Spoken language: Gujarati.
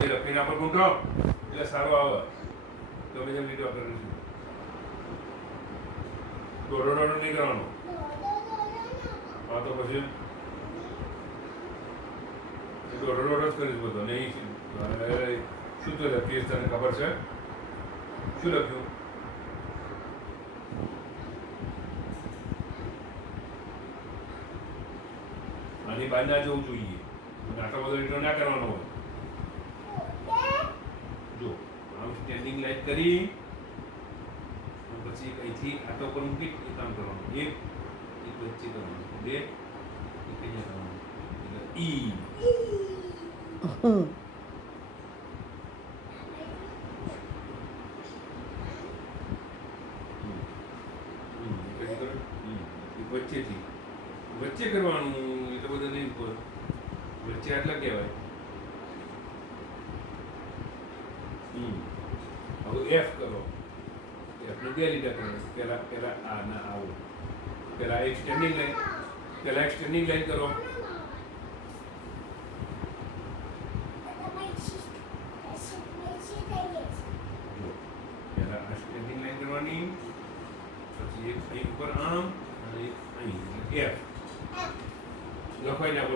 લખીને આપણે મૂકો એટલે સારું આવે તમે જેમ લીધો આપણે દોડો નહીં કરવાનો હા તો પછી દોડો જ કરીશ બધો નહીં શું તો લખીશ તને ખબર છે શું લખ્યું આની બહાર ના જવું જોઈએ આટલો બધો એટલો ના કરવાનો હોય જો આમ સ્ટેન્ડિંગ લાઈટ કરી પછી અહીંથી આટો પર મૂકી એ કામ કરવાનું એક વચ્ચે કરવાનું બે એક અહીંયા કરવાનું એટલે ઈ વચ્ચે કરવાનું એટલે બધું નહીં વચ્ચે આટલા કહેવાય હવે એફ કરો એફને બે લીટા કરો પહેલા આ ના આવું પહેલા એક સ્ટેન્ડિંગ લાઈન કરો પહેલા આ સ્ટેન્ડિંગ લાઈન કરવાની પછી એક ઉપર આમ અને એક અહીં એફ લખાઈ નાખો